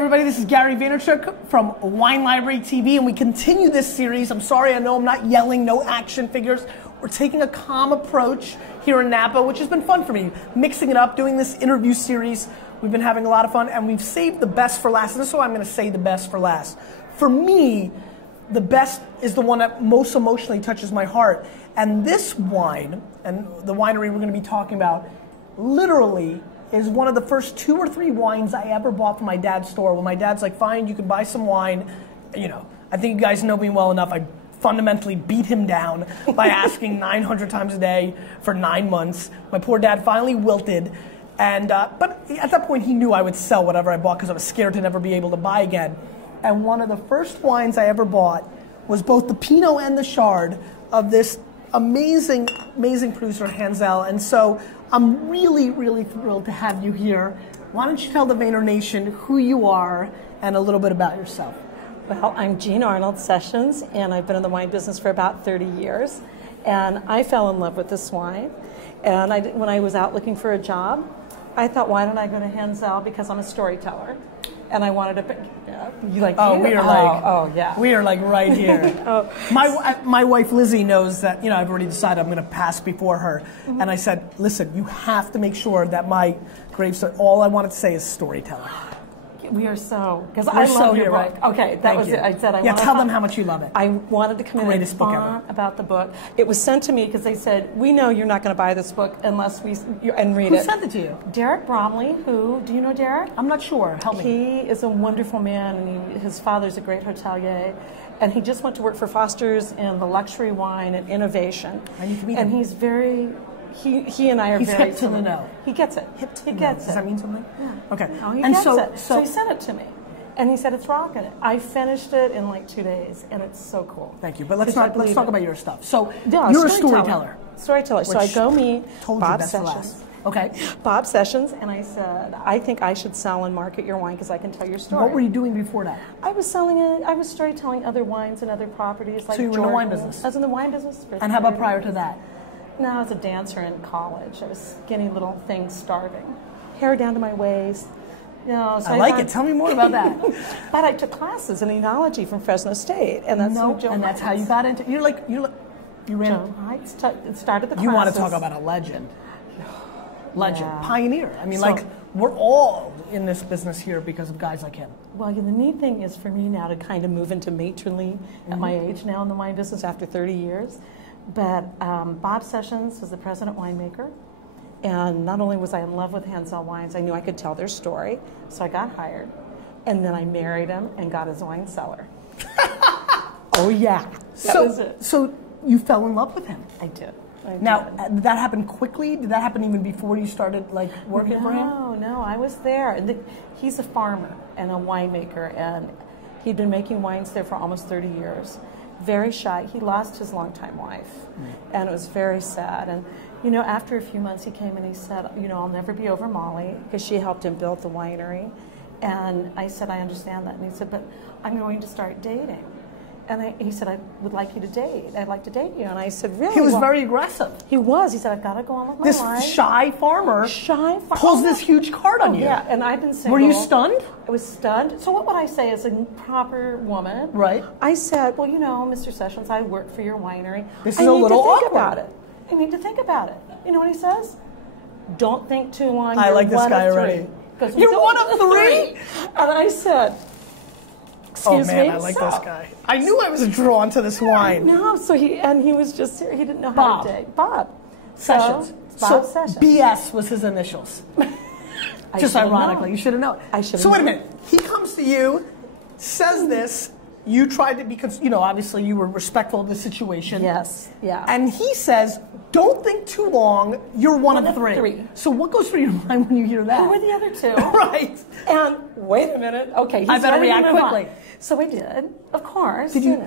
everybody, this is Gary Vaynerchuk from Wine Library TV, and we continue this series. I'm sorry, I know I'm not yelling, no action figures. We're taking a calm approach here in Napa, which has been fun for me. Mixing it up, doing this interview series. We've been having a lot of fun, and we've saved the best for last. And this is why I'm going to say the best for last. For me, the best is the one that most emotionally touches my heart. And this wine, and the winery we're going to be talking about, literally is one of the first 2 or 3 wines I ever bought from my dad's store. When my dad's like, fine, you can buy some wine. You know, I think you guys know me well enough. I fundamentally beat him down by asking 900 times a day for 9 months. My poor dad finally wilted. And but at that point, he knew I would sell whatever I bought because I was scared to never be able to buy again. And one of the first wines I ever bought was both the Pinot and the Chard of this amazing, amazing producer, Hanzell. And so I'm really, really thrilled to have you here. Why don't you tell the Vayner Nation who you are and a little bit about yourself? Well, I'm Jean Arnold Sessions, and I've been in the wine business for about 30 years. And I fell in love with this wine. And when I was out looking for a job, I thought, why don't I go to Hanzell? Because I'm a storyteller. And I wanted to, you like, oh, we are like, oh yeah, we are like right here. Oh. My wife Lizzie knows that, you know, I've already decided I'm going to pass before her. Mm-hmm. And I said, listen, you have to make sure that my gravestone, all I wanted to say is storyteller. We are so, because I love your book. Right? Okay, that was it. I said I wanted tell them how much you love it. I wanted to come in and talk about the book. It was sent to me because they said, we know you're not going to buy this book unless we and read it. Who sent it to you? Derek Bromley, who, do you know Derek? I'm not sure. Help me. He is a wonderful man, and his father's a great hotelier. And he just went to work for Foster's in the luxury wine and innovation. I need to meet him. And he's very... He and I are He's very hip to the know. He gets it. Hip to he the gets know. it. Does that mean something? Yeah. Okay. Oh, he and gets so, it. So he sent it to me. And he said, it's rocking it. I finished it in like 2 days, and it's so cool. Thank you. But let's talk about your stuff. So yeah, you're a storyteller. Storyteller. So I go meet Bob Sessions. Last. Okay. Bob Sessions, and I said, I think I should sell and market your wine because I can tell your story. What were you doing before that? I was selling it. I was storytelling other wines and other properties. Like so you were in the wine business? I was in the wine business. And how about prior to that? No, I was a dancer in college. I was a skinny little thing starving. Hair down to my waist. You know, so I like it. Tell me more about that. But I took classes in enology from Fresno State, and that's and that's how you got into. You ran. It started the classes. You want to talk about a legend? Pioneer. I mean, we're all in this business here because of guys like him. Well, the neat thing is for me now to kind of move into matronly at my age now in the wine business after 30 years. But Bob Sessions was the president winemaker. And not only was I in love with Hanzell wines, I knew I could tell their story. So I got hired. And then I married him and got his wine cellar. Oh, yeah. That was it. So you fell in love with him? I did. Now, did that happen quickly? Did that happen even before you started working for him? No, I was there. He's a farmer and a winemaker, and he'd been making wines there for almost 30 years. Very shy. He lost his longtime wife, and it was very sad. And you know, after a few months, he came and he said, you know, I'll never be over Molly because she helped him build the winery. And I said, I understand that. And he said, but I'm going to start dating. And he said, I would like you to date. I'd like to date you. And I said, really? He was very aggressive. He was. He said, I've got to go on with my life. This shy farmer pulls this huge card on you. Yeah, and I've been single. Were you stunned? I was stunned. So what would I say as a proper woman? Right. I said, well, you know, Mr. Sessions, I work for your winery. This is a little awkward. About it. I need to think about it. You know what he says? Don't think too long. I like this guy already. You're one of 3? And I said, excuse me. I like this guy. I knew I was drawn to this wine. No, so he was just, he didn't know how to date. Bob Sessions. Bob Sessions. BS was his initials. Just ironically, you should have known. I should have known. So wait a minute. He comes to you, says this. You tried to be, you know, obviously you were respectful of the situation. Yes, yeah. And he says, don't think too long, you're one of 3. So what goes through your mind when you hear that? Who were the other 2? Right. And wait a minute, okay. I better react quickly. So we did, of course. Did you,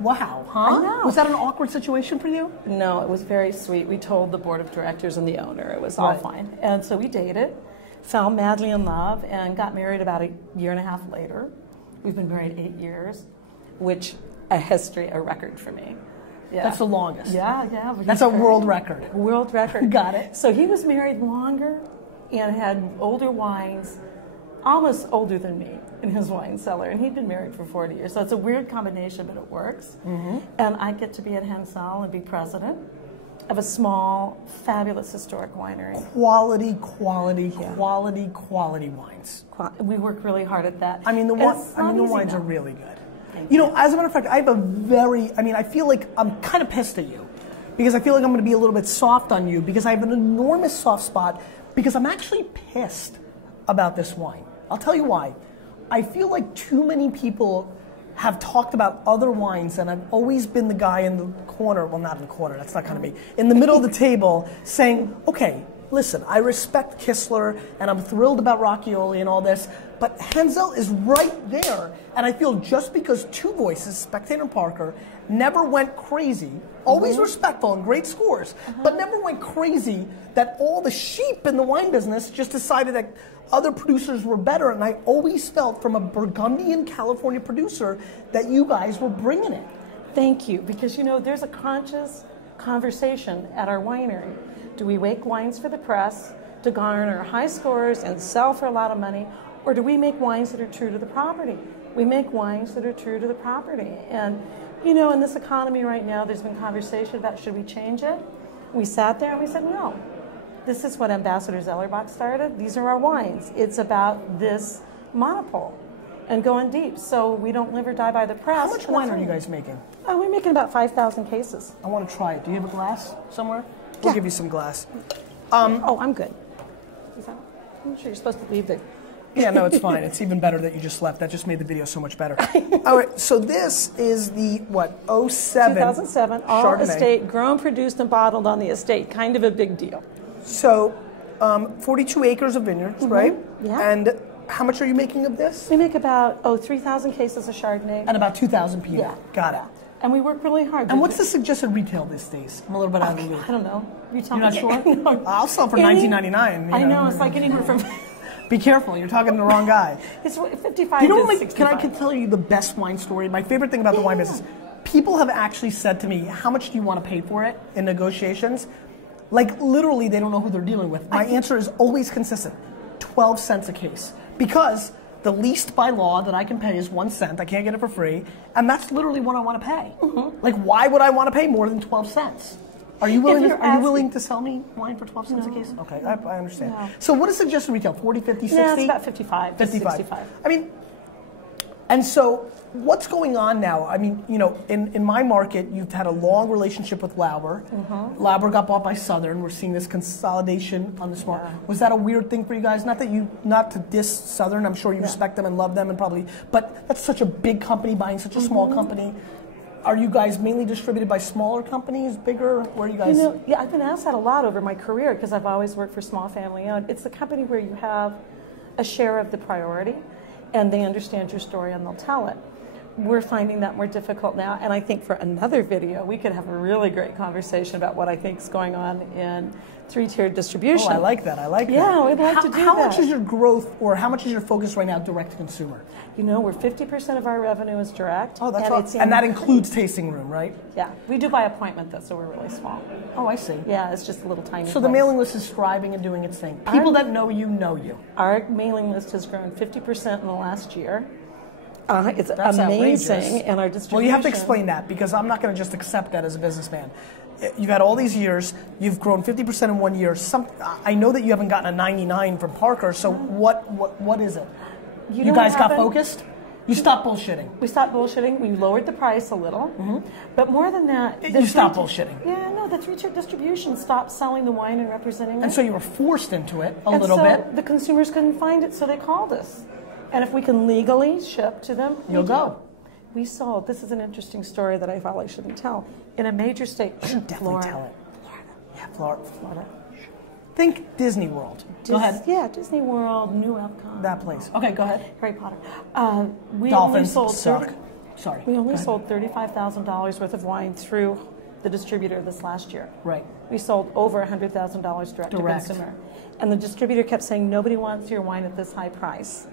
wow, huh? I know. Was that an awkward situation for you? No, it was very sweet. We told the board of directors and the owner. It was all fine. And so we dated, fell madly in love, and got married about a year and a half later. We've been married 8 years, which a record for me. Yeah. That's the longest. Yeah. That's a world record. World record. Got it. So he was married longer and had older wines almost older than me in his wine cellar, and he'd been married for 40 years. So it's a weird combination, but it works. And I get to be at Hanzell and be president of a small, fabulous historic winery. Quality wines. We work really hard at that. I mean, the wines are really good. You know, as a matter of fact, I have I feel like I'm kind of pissed at you because I feel like I'm going to be a little bit soft on you because I have an enormous soft spot because I'm actually pissed about this wine. I'll tell you why. I feel like too many people have talked about other wines, and I've always been the guy in the corner, well, not in the corner, that's not kind of me, in the middle of the table saying, okay, listen, I respect Kistler, and I'm thrilled about Rocchioli and all this, but Hanzell is right there, and I feel just because two voices, Spectator and Parker, never went crazy, always respectful and great scores, but never went crazy that all the sheep in the wine business just decided that other producers were better, and I always felt from a Burgundian California producer that you guys were bringing it. Thank you, because you know, there's a conscious conversation at our winery. Do we make wines for the press to garner high scores and sell for a lot of money, or do we make wines that are true to the property? We make wines that are true to the property. And you know, in this economy right now, there's been conversation about should we change it? We sat there and we said, no. This is what Ambassador Zellerbach started. These are our wines. It's about this monopole and going deep. So we don't live or die by the press. How much wine are you guys making? Oh, we're making about 5,000 cases. I want to try it. Do you have a glass somewhere? We'll give you some glass. Oh, I'm good. I'm sure you're supposed to leave the... Yeah, no, it's fine. It's even better that you just left. That just made the video so much better. All right, so this is the, what, 07 2007, all Chardonnay. estate, grown, produced, and bottled on the estate. Kind of a big deal. So, 42 acres of vineyards, right? Yeah. And how much are you making of this? We make about, 3,000 cases of Chardonnay. And about 2,000 Pinot. Yeah. Got it. And we work really hard. And what's the suggested retail these days? I'm a little bit out of the loop. I don't know. You're not sure? No. I'll sell for $19.99. I know, it's like anywhere from... Be careful, you're talking to the wrong guy. It's 55 you know, to 65. Can I tell you the best wine story? My favorite thing about the wine business. People have actually said to me, how much do you want to pay for it in negotiations? Like, literally, they don't know who they're dealing with. My answer is always consistent, 12 cents a case. Because the least by law that I can pay is 1 cent. I can't get it for free. And that's literally what I want to pay. Like, why would I want to pay more than 12 cents? Are you willing to sell me wine for 12 cents a case? Okay, I understand. No. So what is suggested retail? 40, 50, 60? No, it's about 55 to 65. I mean, and so what's going on now? I mean, you know, in my market, you've had a long relationship with Lauber. Lauber got bought by Southern. We're seeing this consolidation on this market. Was that a weird thing for you guys? Not to diss Southern. I'm sure you respect them and love them and probably, but that's such a big company buying such a small company. Are you guys mainly distributed by smaller companies, bigger? Where are you guys? You know, yeah, I've been asked that a lot over my career because I've always worked for small family owned. It's the company where you have a share of the priority and they understand your story and they'll tell it. We're finding that more difficult now, and I think for another video we could have a really great conversation about what I think is going on in three-tiered distribution. Oh, I like that. I like that. Yeah, we'd like to do that. How much is your growth, or how much is your focus right now direct to consumer? You know, we're 50% of our revenue is direct. Oh, that's awesome. And that includes tasting room, right? Yeah, we do by appointment though, so we're really small. Oh, I see. Yeah, it's just a little tiny. So the mailing list is thriving and doing its thing. People that know you know you. Our mailing list has grown 50% in the last year. It's That's amazing, outrageous. And our distribution. Well, you have to explain that because I'm not going to just accept that as a businessman. You've had all these years. You've grown 50% in 1 year. I know that you haven't gotten a 99 from Parker. So what is it? You guys got focused. You stopped bullshitting. We stopped bullshitting. We lowered the price a little, but more than that, you stopped bullshitting. Yeah, no, the three-tier distribution stopped selling the wine and representing it. And so you were forced into it a little bit. The consumers couldn't find it, so they called us. And if we can legally ship to them, you'll go. We sold. This is an interesting story that I probably shouldn't tell. In a major state, you should definitely tell it. Florida. Yeah, Florida. Think Disney World. Go ahead. Yeah, Disney World, New Epcot. That place. Okay, go ahead. Harry Potter. We Dolphins only sold suck. Sorry. We only sold $35,000 worth of wine through the distributor this last year. Right. We sold over $100,000 direct to consumer. And the distributor kept saying, nobody wants your wine at this high price.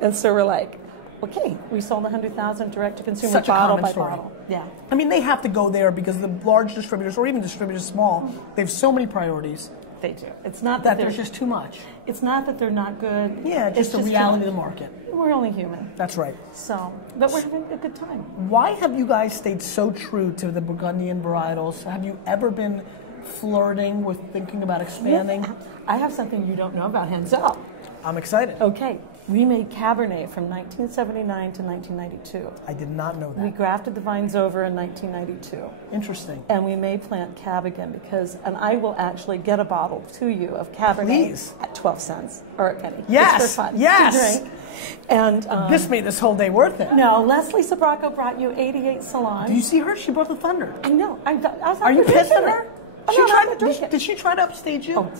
And so we're like, okay, we sold 100,000 direct to consumer, Such bottle a by story. bottle. Yeah. I mean, they have to go there because the large distributors, or even distributors small, they have so many priorities. They do. It's not that there's just too much. It's not that they're not good. Yeah, it's just the reality of the market. We're only human. That's right. So, but we're having a good time. Why have you guys stayed so true to the Burgundian varietals? Have you ever been flirting with thinking about expanding? Yeah. I have something you don't know about Hanzell. I'm excited. Okay. We made Cabernet from 1979 to 1992. I did not know that. We grafted the vines over in 1992. Interesting. And we may plant Cab again and I will actually get a bottle to you of Cabernet Please. At 12 cents or a penny. Yes. Just for fun. Yes. To drink. And this made this whole day worth it. No, Leslie Sabraco brought you 88 Salons. Do you see her? She brought the thunder. I know. Are you pissed at her? Did she try to upstage you?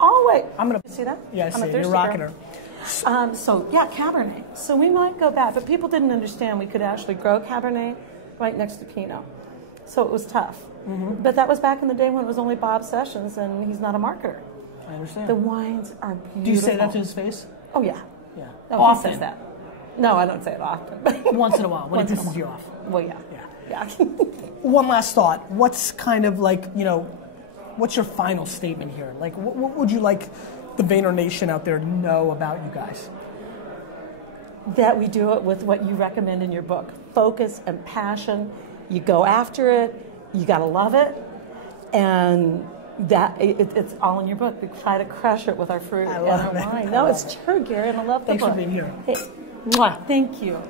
Always. I'm gonna see that. Yeah, I see. You're rocking her. So yeah, Cabernet. So we might go back, but people didn't understand we could actually grow Cabernet right next to Pinot. So it was tough. Mm-hmm. But that was back in the day when it was only Bob Sessions, and he's not a marketer. I understand. The wines are beautiful. Do you say that to his face? Oh yeah. Yeah. No, often. He says that. No, I don't say it often. But once in a while, when he pisses you off. Well, yeah. Yeah. One last thought. What's kind of like, what's your final statement here? Like, what would you like the Vayner Nation out there to know about you guys? That we do it with what you recommend in your book. Focus and passion. You go after it. You got to love it. And that it's all in your book. We try to crush it with our fruit and our wine. No, it's true, Gary, and I love the book. Thanks for being here. Hey, mwah, thank you.